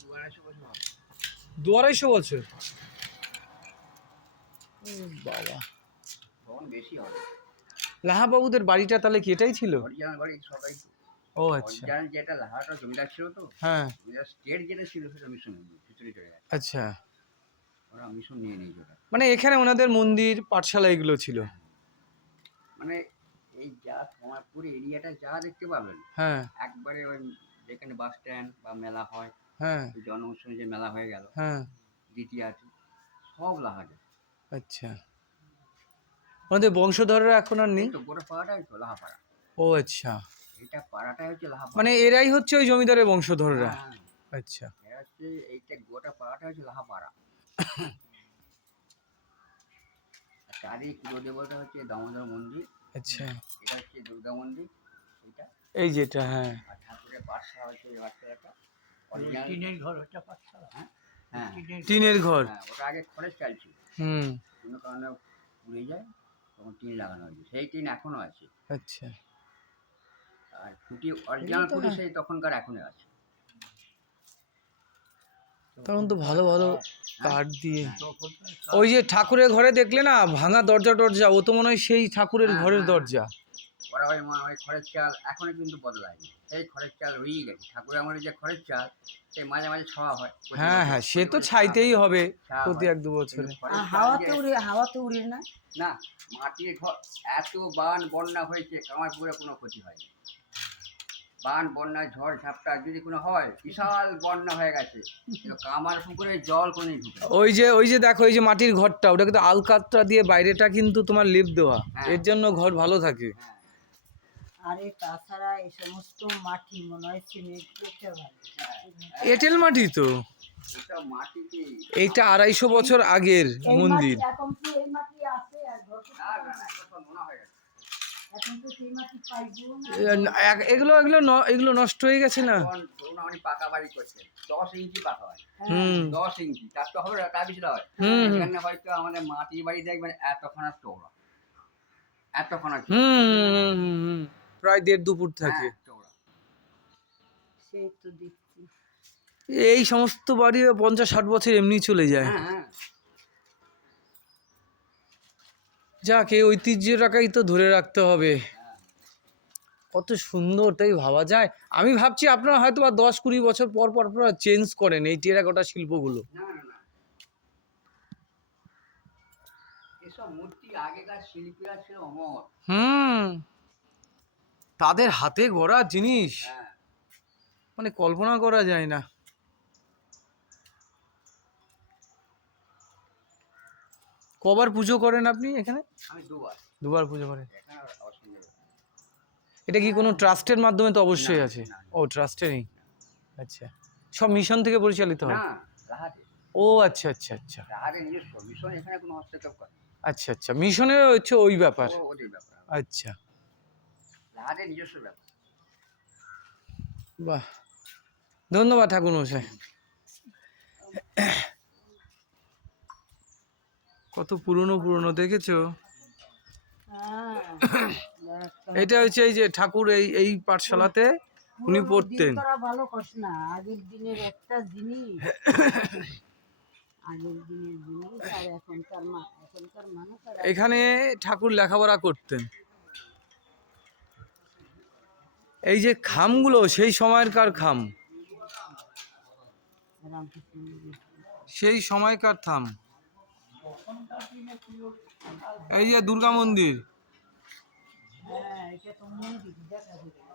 2-250 বছর। বাবা, বেশি হবে। লাহাবাবুদের বাড়িটা তাহলে কি এটাই ছিল? অরিজিনাল বাড়ি সবাই। ও আচ্ছা। অরিজিনাল যেটা লাহাটা জমিদার ছিল তো, হ্যাঁ স্টেট যেটা ছিল সেটা মিশন ভিতরে চলে গেছে। আচ্ছা, ওরা মিশন নিয়ে নিয়েছে ওটা। মানে এখানে ওনাদের মন্দির পাঠশালা এগুলো ছিল। মানে এই যা সোনারপুর এরিয়াটা যা দেখতে পাবেন, হ্যাঁ একবারে ওই যেখানে বাস স্ট্যান্ড বা মেলা হয়, হ্যাঁ জন্মাষ্টমী যে মেলা হয়ে গেল, হ্যাঁ দ্বিতীয়াতে, সব লাহাজা। আচ্ছা, ওনাদের বংশধররা এখন আর নেই? এই তো গোটা পাড়াটাই তো লাহাপাড়া। ও আচ্ছা, এটা পাড়াটাই হচ্ছে লাহাপাড়া। মানে এরাই হচ্ছে ওই জমিদারের বংশধররা? হ্যাঁ, আচ্ছা এরা হচ্ছে এইটা গোটা পাড়াটা হচ্ছে লাহাপাড়া। চারি কুলদেবতা হচ্ছে দামোদর মন্দির। আচ্ছা, এটা হচ্ছে দুর্গা মন্দির। এটা এই যেটা, হ্যাঁ আর ঠাকুরের পাঠশালা হচ্ছে এই পাঠশালাটা। টিনের ঘর হচ্ছে পাঠশালা। হ্যাঁ হ্যাঁ টিনের ঘর। হ্যাঁ, ওটা আগে খড়ের চাল ছিল, হুম কোনো কারণে পুড়ে যায়, তখন টিন লাগানো হয়েছে। সেই টিন এখনো আছে। আচ্ছা, আর খুঁটি অরিজিনাল তো খুঁটি সেই তখনকার এখনো আছে। তখন তো ভালো ভালো কাঠ দিয়ে। হ্যাঁ। ওই যে ঠাকুরের ঘরে দেখলে না ভাঙা দরজা টরজা, ও তো মনে হয় সেই ঠাকুরের হ্যাঁ, ঘরের হ্যাঁ, দরজা। ওরা ওই খড়ের চাল এখনো কিন্তু বদলায়নি, সেই খড়ের চাল রয়েই গেছে। ঠাকুরের আমলে যে খড়ের চাল, সেই মাঝে মাঝে ছাওয়া হয়। হ্যাঁ হ্যাঁ, সে তো ছাইতেই হবে প্রতি 1-2 বছরে। হাওয়াতে উড়ে না। না, মাটির ঘর। এত বান বন্যা হয়েছে, কামারপুকুরে কোনো ক্ষতি হয়নি। বান বন্যা ঝড় ঝাপটা যদি কোনো হয়, বিশাল বন্যা হয়ে গেছে, কিন্তু কামারপুকুরে জল কোনো ঢুকে না। ওই যে দেখো, এই যে মাটির ঘরটা, ওটা কিন্তু আলকাতরা দিয়ে বাইরেটা কিন্তু তোমার লেপ দেওয়া, হ্যাঁ। এর জন্য ঘর ভালো থাকে। হ্যাঁ, আরে তাছাড়া এই সমস্ত মাটি মনে হয় সিমেন্ট ভালো। এঁটেল মাটি তো, এসব মাটি কি? এইটা 250 বছর আগের মন্দির। এখন কি এই মাটি আছে আর ঘর না না না, এখন সব নোনা হয়ে গেছে। এখন তো সেই মাটি পাইবো না। এগুলো নষ্ট হয়ে গেছে না? এখন ধরুন আপনি পাকা বাড়ি করছেন, 10 ইঞ্চি পাকা হয়। হুম 10 ইঞ্চি, তার তো হবে না, তার বেশি হয়। হুম এখানে হয়তো আমাদের মাটির বাড়ি দেখবেন এতখানা চওড়া, এতখানা চওড়া। হুম হুম হুম, প্রায় 1.5-2 ফুট থাকে। হ্যাঁ, চওড়া। সেই তো দেখছি। এই সমস্ত বাড়ি 50-60 বছর এমনি চলে যায়। হ্যাঁ হ্যাঁ, যাক, এই ঐতিহ্যটাকেই তো ধরে রাখতে হবে। কত সুন্দর, তাই ভাবা যায়। আমি ভাবছি আপনারা হয়তো বা 10-20 বছর পর পর আপনারা চেঞ্জ করেন এই টেরাকোটা শিল্পগুলো। না না না, এসব মূর্তি আগেকার শিল্পীরা ছিল অমর। হুম, তাদের হাতে গড়া জিনিস, হ্যাঁ, মানে কল্পনা করা যায় না। কবার পুজো করেন আপনি এখানে? আমি দুবার। 2বার পুজো করেন। এখানে অসুবিধা নেই। এটা কি কোনো ট্রাস্টের মাধ্যমে? তো অবশ্যই না, আছে। না, ও ট্রাস্টেরই। আচ্ছা, সব মিশন থেকে পরিচালিত হয়? না, রাহাতে। ও আচ্ছা আচ্ছা আচ্ছা রাহাতে নিজস্ব মিশন, এখানে কোনো হস্তক্ষেপ করে না। আচ্ছা আচ্ছা, মিশনের হচ্ছে ওই ব্যাপার। ওদের ব্যাপার। আচ্ছা, রাহাতে নিজস্ব ব্যাপার। বাহ, ধন্যবাদ ঠাকুর মশাই। কত পুরনো পুরনো দেখেছো? এটা হচ্ছে এই যে ঠাকুর এই এই পাঠশালাতে উনি পড়তেন। ভালো কষ্ট না, আগের দিনের একটা জিনিস, আগের দিনের জিনিস আর এখনকার মানুষ আর এখানে ঠাকুর লেখাপড়া করতেন। এই যে খামগুলো সেই সময়কার খাম, সেই সময়কার থাম। এই যে দুর্গা মন্দির, হ্যাঁ, এটা তো মন্দির দেখা যায়।